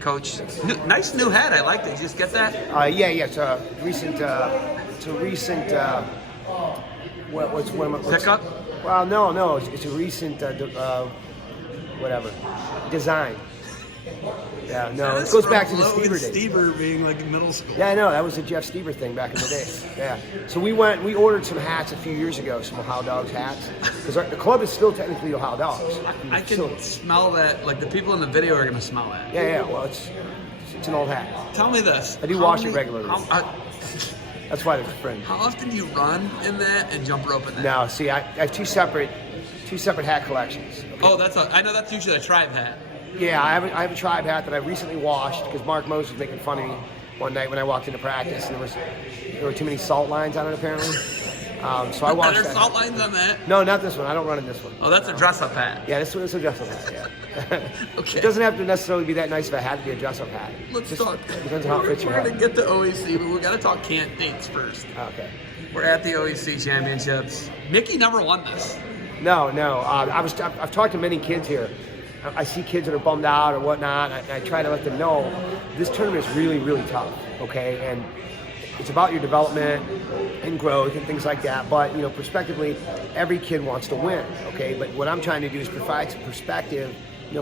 Coach. Nice new hat. I liked it. Did you just get that? Yeah. It's a recent. What's Pickup? Well, no. It's a recent whatever design. Yeah, no, it goes back to the Stever days. Stever being like in middle school. Yeah, I know. That was a Jeff Stever thing back in the day. Yeah. So we ordered some hats a few years ago, some Ohio Dogs hats. Because the club is still technically Ohio Dogs. I can smell that. Like the people in the video are going to smell that. Yeah. Well, it's an old hat. Tell me this. I do wash it regularly. That's why they're friends. How often do you run in that and jump rope in that? No, see, I have two separate hat collections. Okay? Oh, I know that's usually a tribe hat. Yeah, I have a tribe hat that I recently washed because Mark Moses was making fun of me one night when I walked into practice, and there were too many salt lines on it apparently. So I washed Are there that. salt lines on that? No, not this one. I don't run in this one. Oh, that's a dress-up hat. Yeah, this one is a dress-up hat. Yeah. Okay. It doesn't have to necessarily be that nice of a hat to be a dress-up hat. Let's Just talk. Depends on how it fits your We're head. going to get to OAC, but we got to talk dates first. Okay. We're at the OAC championships. Mickey never won this. No. I've talked to many kids here. I see kids that are bummed out or whatnot. I try to let them know this tournament is really, really tough. Okay, and it's about your development and growth and things like that. But prospectively, every kid wants to win. Okay, but what I'm trying to do is provide some perspective,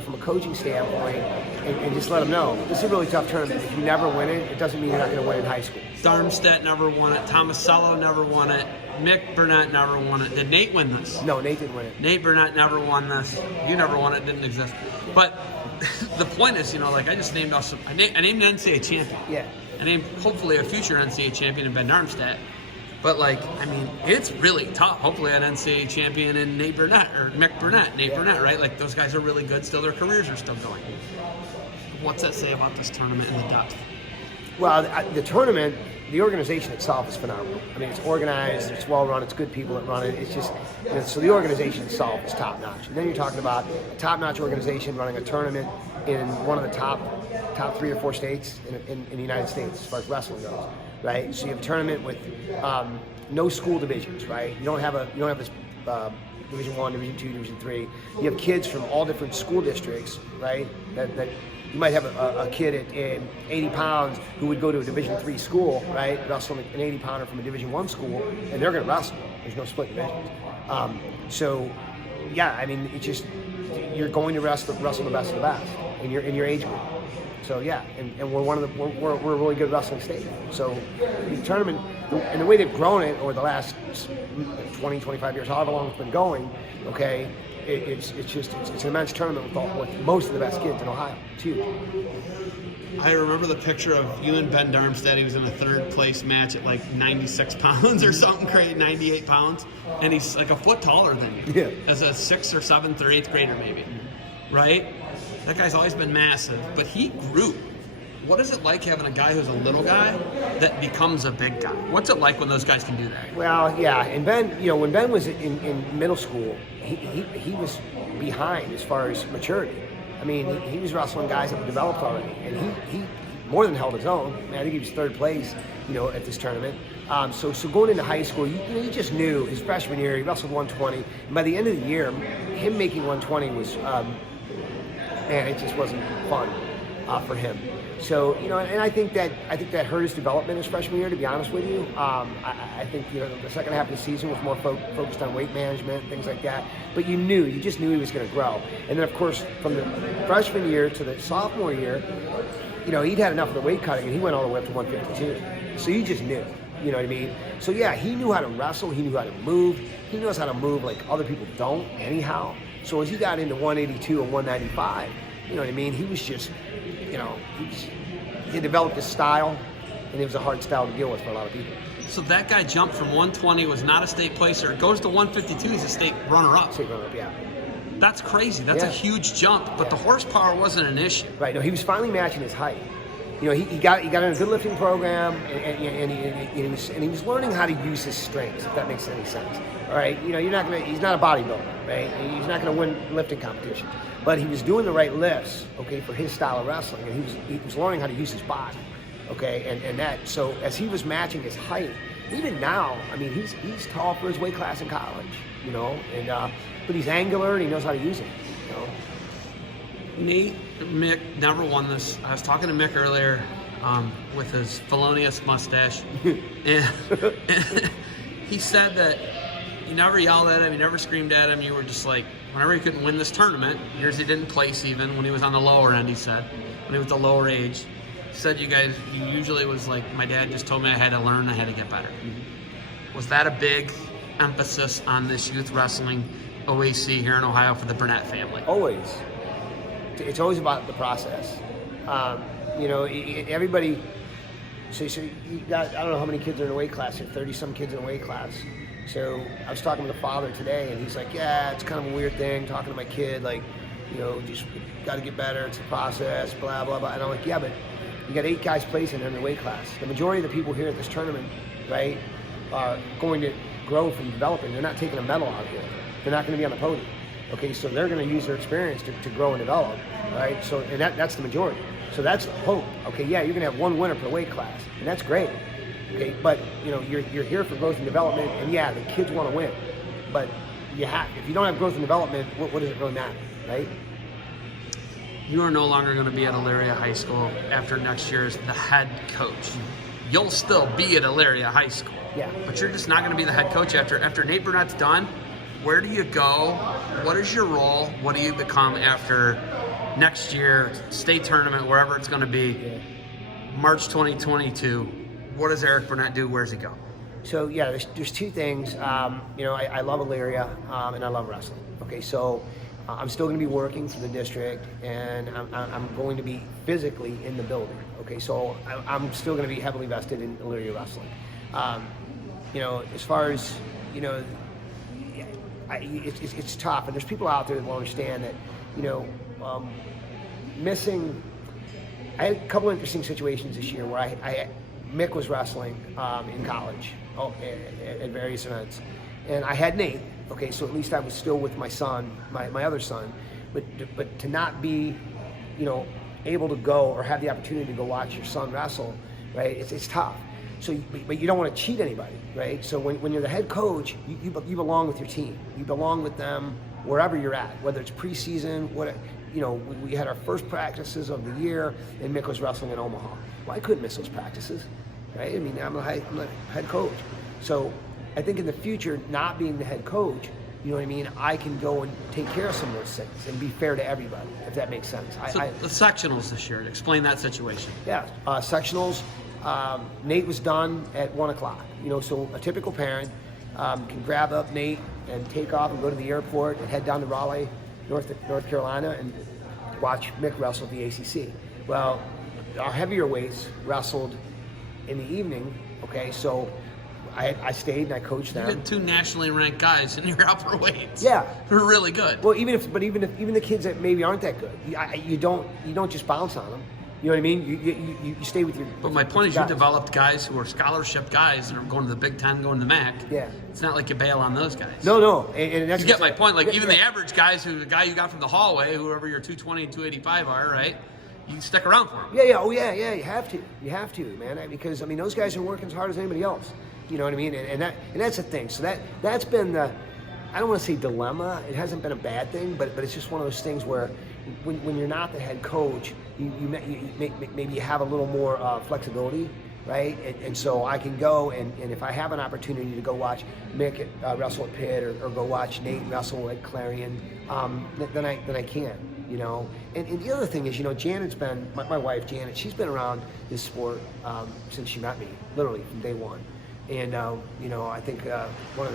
from a coaching standpoint, and just let them know this is a really tough tournament. If you never win it, it doesn't mean you're not going to win in high school. Darmstadt never won it. Tomasello never won it. Mick Burnett never won it. Did Nate win this? No, Nate didn't win it. Nate Burnett never won this. You never won it. Didn't exist. But the point is, I just named off some. I named an NCAA champion. Yeah. I named hopefully a future NCAA champion in Ben Darmstadt. But it's really tough. Hopefully an NCAA champion in Nate Burnett or Mick Burnett. Nate Burnett, right? Like those guys are really good. Still, their careers are still going. What's that say about this tournament and the depth? Well, the tournament, the organization itself is phenomenal. I mean, it's organized, it's well run, it's good people that run it. It's just, so the organization itself is top notch. And then you're talking about a top notch organization running a tournament in one of the top 3 or 4 states in the United States as far as wrestling goes, right? So you have a tournament with no school divisions, right? You don't have this Division 1, Division 2, Division 3. You have kids from all different school districts, right? That you might have a kid at 80 pounds who would go to a Division 3 school, right? Wrestle an 80 pounder from a Division 1 school, and they're going to wrestle. There's no split divisions. So, yeah, I mean, it's just you're going to wrestle the best of the best in your age group. So yeah, and we're we're a really good wrestling state. So the tournament and the way they've grown it over the last 20, 25 years, however long it's been going, okay, it's an immense tournament with most of the best kids in Ohio. It's huge. I remember the picture of you and Ben Darmstadt. He was in a 3rd place match at like 96 pounds or something crazy, 98 pounds, and he's like a foot taller than you. Yeah. As a 6th or 7th or 8th grader maybe, right? That guy's always been massive, but he grew. What is it like having a guy who's a little guy that becomes a big guy? What's it like when those guys can do that? Well, yeah, and Ben, when Ben was in middle school, he was behind as far as maturity. I mean, he was wrestling guys that were developed already, and he more than held his own. I mean, I think he was 3rd place, at this tournament. So going into high school, you just knew his freshman year he wrestled 120, and by the end of the year, him making 120 was. Man, it just wasn't fun for him. So, and I think that hurt his development his freshman year, to be honest with you. I think, the second half of the season was more focused on weight management, things like that. But you just knew he was going to grow. And then, of course, from the freshman year to the sophomore year, he'd had enough of the weight cutting, and he went all the way up to 152. So you just knew, you know what I mean? So, yeah, he knew how to wrestle. He knew how to move. He knows how to move like other people don't anyhow. So as he got into 182 and 195, you know what I mean? He was just, he developed his style, and it was a hard style to deal with for a lot of people. So that guy jumped from 120, was not a state placer. It goes to 152, he's a state runner-up. State runner-up, yeah. That's crazy. That's a huge jump, but the horsepower wasn't an issue. Right. No, he was finally matching his height. He got in a good lifting program, and he was learning how to use his strengths, if that makes any sense. All right, he's not a bodybuilder, right? He's not going to win lifting competitions, but he was doing the right lifts, okay, for his style of wrestling, and he was learning how to use his body, okay, and that. So as he was matching his height, even now, I mean, he's tall for his weight class in college, but he's angular and he knows how to use it, Nate Mick never won this. I was talking to Mick earlier with his felonious mustache, and he said that you never yelled at him, you never screamed at him. You were just like, whenever he couldn't win this tournament, years he didn't place even when he was on the lower end. He said when he was the lower age, he said you usually was like, my dad just told me I had to learn, I had to get better. Was that a big emphasis on this youth wrestling OAC here in Ohio for the Burnett family? Always. It's always about the process. Everybody. So you got, I don't know how many kids are in a weight class here, 30-some kids in a weight class. So I was talking to the father today, and he's like, yeah, it's kind of a weird thing, talking to my kid, like, just got to get better, it's a process, blah, blah, blah. And I'm like, yeah, but you got 8 guys placing in the weight class. The majority of the people here at this tournament, right, are going to grow from developing. They're not taking a medal out here. They're not going to be on the podium. Okay, so they're going to use their experience to grow and develop, right? So, and that's the majority. So that's the hope. Okay, yeah, you're going to have 1 winner per weight class, and that's great. Okay, but you're here for growth and development, and yeah, the kids want to win, but if you don't have growth and development, what does it really matter, right? You are no longer going to be at Elyria High School after next year as the head coach. You'll still be at Elyria High School. Yeah. But you're just not going to be the head coach after Nate Burnett's done. Where do you go? What is your role? What do you become after next year, state tournament, wherever it's going to be, March 2022? What does Erik Burnett do? Where does he go? So yeah, there's 2 things. I love Elyria and I love wrestling. Okay, so I'm still going to be working for the district, and I'm going to be physically in the building. Okay, so I'm still going to be heavily vested in Elyria wrestling. As far as it's tough, and there's people out there that will understand that missing. I had a couple interesting situations this year where Mick was wrestling in college at various events, and I had Nate. Okay, so at least I was still with my son, my other son, but to not be, able to go or have the opportunity to go watch your son wrestle, right? It's tough. So, but you don't want to cheat anybody, right? So when you're the head coach, you belong with your team. You belong with them wherever you're at, whether it's preseason, we had our first practices of the year, and Mick was wrestling in Omaha. Well, I couldn't miss those practices, right? I mean, I'm the head coach. So I think in the future, not being the head coach, I can go and take care of some of those things and be fair to everybody, if that makes sense. So the sectionals this year, explain that situation. Yeah, sectionals. Nate was done at 1 o'clock. So a typical parent can grab up Nate and take off and go to the airport and head down to Raleigh, North Carolina, and watch Mick wrestle at the ACC. Well, our heavier weights wrestled in the evening. Okay, so I stayed and I coached them. You had 2 nationally ranked guys in your upper weights. Yeah, who are really good. Well, even the kids that maybe aren't that good, you don't just bounce on them. You know what I mean? You stay with your. But my point is, you developed guys who are scholarship guys that are going to the Big Ten, going to the MAC. Yeah. It's not like you bail on those guys. No, and that's. You get my point. Like even the average guys, the guy you got from the hallway, whoever your 220 and 285 are, right? You stick around for him. Yeah. Oh yeah. You have to, man. Because those guys are working as hard as anybody else. You know what I mean? And that's the thing. So that's been the. I don't want to say dilemma. It hasn't been a bad thing, but it's just one of those things where when you're not the head coach, maybe you have a little more flexibility, right? And so I can go and if I have an opportunity to go watch Mick wrestle at Pitt or go watch Nate wrestle at Clarion, then I can, And the other thing is, Janet's been my wife Janet. She's been around this sport since she met me, literally from day one. And I think one of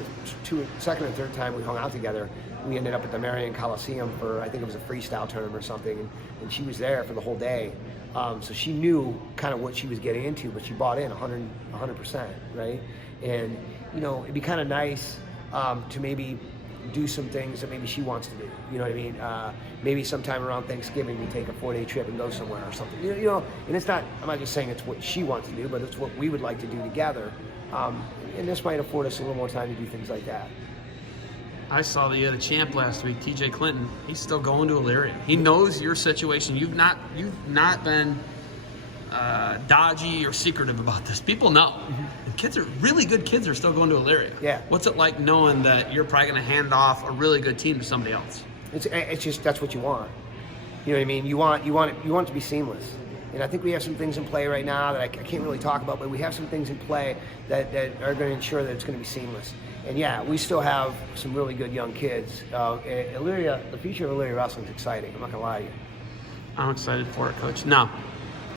the second and third time we hung out together, we ended up at the Marion Coliseum for, I think it was a freestyle tournament or something, and she was there for the whole day. So she knew kind of what she was getting into, but she bought in 100%, right? And it'd be kind of nice to maybe do some things that maybe she wants to do. You know what I mean? Maybe sometime around Thanksgiving we take a 4-day trip and go somewhere or something. And it's not. I'm not just saying it's what she wants to do, but it's what we would like to do together. And this might afford us a little more time to do things like that. I saw that you had a champ last week, TJ Clinton. He's still going to Elyria. He knows your situation. You've not been dodgy or secretive about this. People know. Mm-hmm. And kids are really good. Kids are still going to Elyria. Yeah. What's it like knowing that you're probably going to hand off a really good team to somebody else? It's just that's what you want. You know what I mean? You want it to be seamless. And I think we have some things in play right now that I can't really talk about, but we have some things in play that are going to ensure that it's going to be seamless. And yeah, we still have some really good young kids. Elyria, the future of Elyria wrestling is exciting. I'm not going to lie to you. I'm excited for it, Coach. Now,